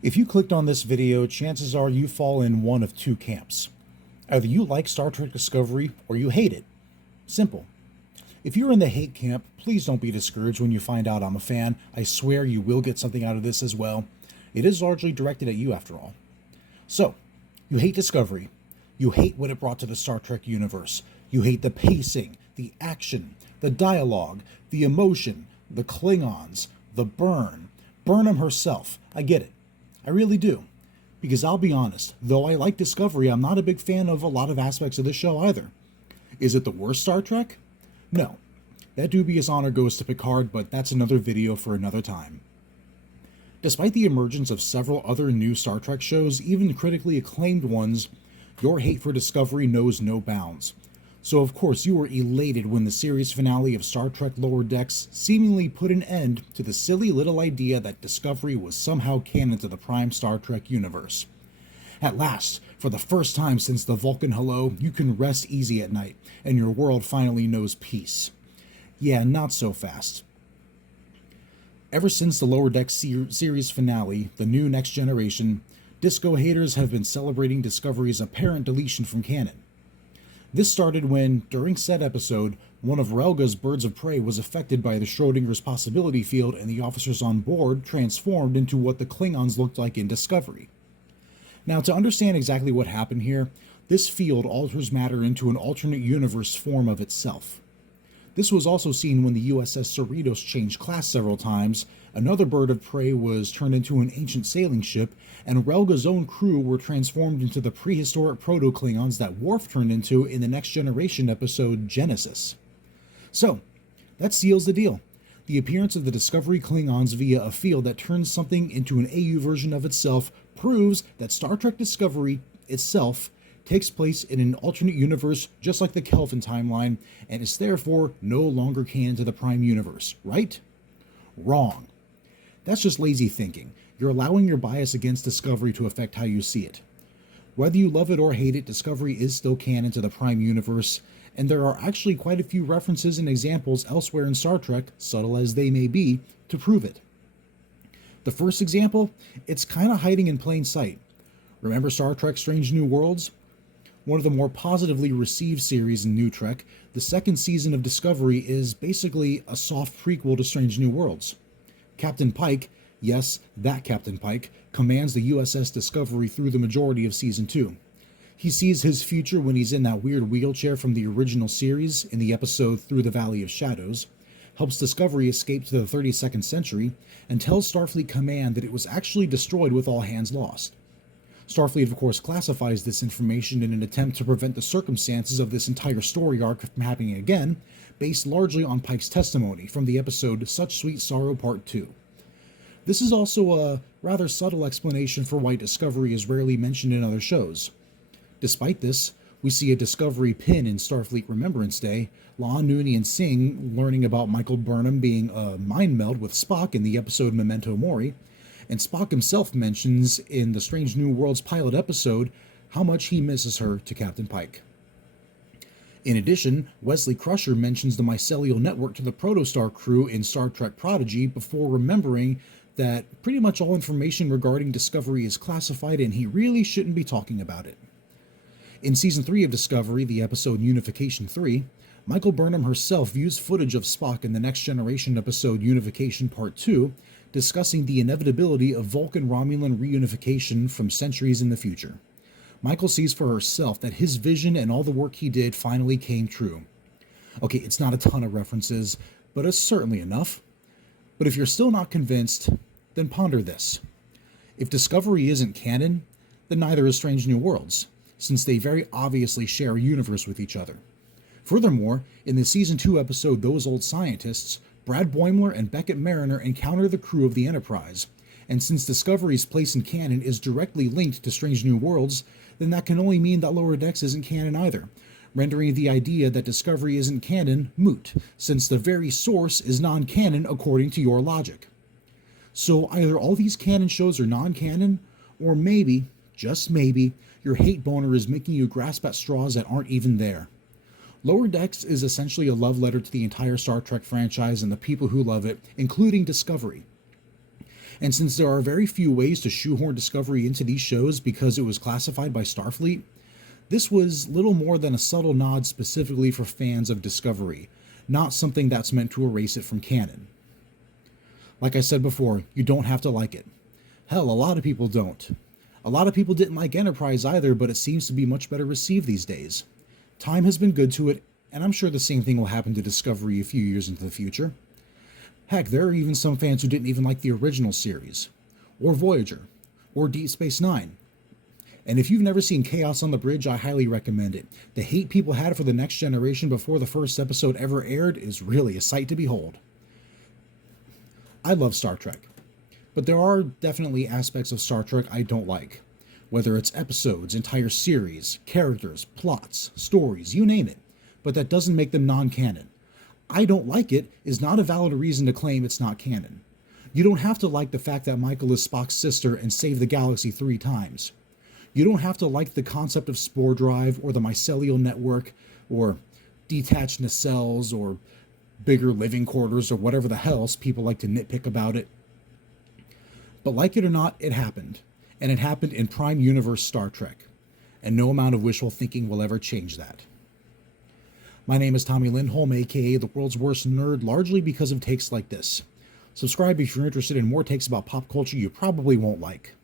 If you clicked on this video, chances are you fall in one of two camps. Either you like Star Trek Discovery or you hate it. Simple. If you're in the hate camp, please don't be discouraged when you find out I'm a fan. I swear you will get something out of this as well. It is largely directed at you after all. So, you hate Discovery. You hate what it brought to the Star Trek universe. You hate the pacing, the action, the dialogue, the emotion, the Klingons, the burn, Burnham herself. I get it. I really do. Because I'll be honest, though I like Discovery, I'm not a big fan of a lot of aspects of this show either. Is it the worst Star Trek? No. That dubious honor goes to Picard, but that's another video for another time. Despite the emergence of several other new Star Trek shows, even critically acclaimed ones, your hate for Discovery knows no bounds. So of course you were elated when the series finale of Star Trek Lower Decks seemingly put an end to the silly little idea that Discovery was somehow canon to the prime Star Trek universe. At last, for the first time since the Vulcan hello, you can rest easy at night, and your world finally knows peace. Yeah, not so fast. Ever since the Lower Decks series finale, the new Next Generation, disco haters have been celebrating Discovery's apparent deletion from canon. This started when, during said episode, one of Relga's birds of prey was affected by the Schrodinger's possibility field and the officers on board transformed into what the Klingons looked like in Discovery. Now, to understand exactly what happened here, this field alters matter into an alternate universe form of itself. This was also seen when the USS Cerritos changed class several times, another bird of prey was turned into an ancient sailing ship, and Relga's own crew were transformed into the prehistoric proto-Klingons that Worf turned into in the Next Generation episode Genesis. So, that seals the deal. The appearance of the Discovery Klingons via a field that turns something into an AU version of itself proves that Star Trek Discovery itself takes place in an alternate universe just like the Kelvin timeline, and is therefore no longer canon to the Prime Universe, right? Wrong. That's just lazy thinking. You're allowing your bias against Discovery to affect how you see it. Whether you love it or hate it, Discovery is still canon to the Prime Universe, and there are actually quite a few references and examples elsewhere in Star Trek, subtle as they may be, to prove it. The first example, it's kind of hiding in plain sight. Remember Star Trek Strange New Worlds? One of the more positively received series in New Trek, the second season of Discovery is basically a soft prequel to Strange New Worlds. Captain Pike, yes, that Captain Pike, commands the USS Discovery through the majority of Season 2. He sees his future when he's in that weird wheelchair from the original series in the episode Through the Valley of Shadows, helps Discovery escape to the 32nd century, and tells Starfleet Command that it was actually destroyed with all hands lost. Starfleet, of course, classifies this information in an attempt to prevent the circumstances of this entire story arc from happening again, based largely on Pike's testimony from the episode Such Sweet Sorrow Part 2. This is also a rather subtle explanation for why Discovery is rarely mentioned in other shows. Despite this, we see a Discovery pin in Starfleet Remembrance Day, La'an, Nooney, and Singh learning about Michael Burnham being a mind meld with Spock in the episode Memento Mori, and Spock himself mentions in the Strange New Worlds pilot episode how much he misses her to Captain Pike. In addition, Wesley Crusher mentions the mycelial network to the Protostar crew in Star Trek Prodigy before remembering that pretty much all information regarding Discovery is classified and he really shouldn't be talking about it. In Season 3 of Discovery, the episode Unification 3, Michael Burnham herself views footage of Spock in the Next Generation episode Unification Part 2, discussing the inevitability of Vulcan-Romulan reunification from centuries in the future. Michael sees for herself that his vision and all the work he did finally came true. Okay, it's not a ton of references, but it's certainly enough. But if you're still not convinced, then ponder this. If Discovery isn't canon, then neither is Strange New Worlds, since they very obviously share a universe with each other. Furthermore, in the Season 2 episode Those Old Scientists, Brad Boimler and Beckett Mariner encounter the crew of the Enterprise, and since Discovery's place in canon is directly linked to Strange New Worlds, then that can only mean that Lower Decks isn't canon either, rendering the idea that Discovery isn't canon moot, since the very source is non-canon according to your logic. So either all these canon shows are non-canon, or maybe, just maybe, your hate boner is making you grasp at straws that aren't even there. Lower Decks is essentially a love letter to the entire Star Trek franchise and the people who love it, including Discovery. And since there are very few ways to shoehorn Discovery into these shows because it was classified by Starfleet, this was little more than a subtle nod specifically for fans of Discovery, not something that's meant to erase it from canon. Like I said before, you don't have to like it. Hell, a lot of people don't. A lot of people didn't like Enterprise either, but it seems to be much better received these days. Time has been good to it, and I'm sure the same thing will happen to Discovery a few years into the future. Heck, there are even some fans who didn't even like the original series, or Voyager, or Deep Space Nine. And if you've never seen Chaos on the Bridge, I highly recommend it. The hate people had for the Next Generation before the first episode ever aired is really a sight to behold. I love Star Trek, but there are definitely aspects of Star Trek I don't like. Whether it's episodes, entire series, characters, plots, stories, you name it. But that doesn't make them non-canon. I don't like it is not a valid reason to claim it's not canon. You don't have to like the fact that Michael is Spock's sister and saved the galaxy 3 times. You don't have to like the concept of spore drive or the mycelial network or detached nacelles or bigger living quarters or whatever the hell else people like to nitpick about it. But like it or not, it happened. And it happened in Prime Universe Star Trek. And no amount of wishful thinking will ever change that. My name is Tommy Lindholm, aka the world's worst nerd, largely because of takes like this. Subscribe if you're interested in more takes about pop culture you probably won't like.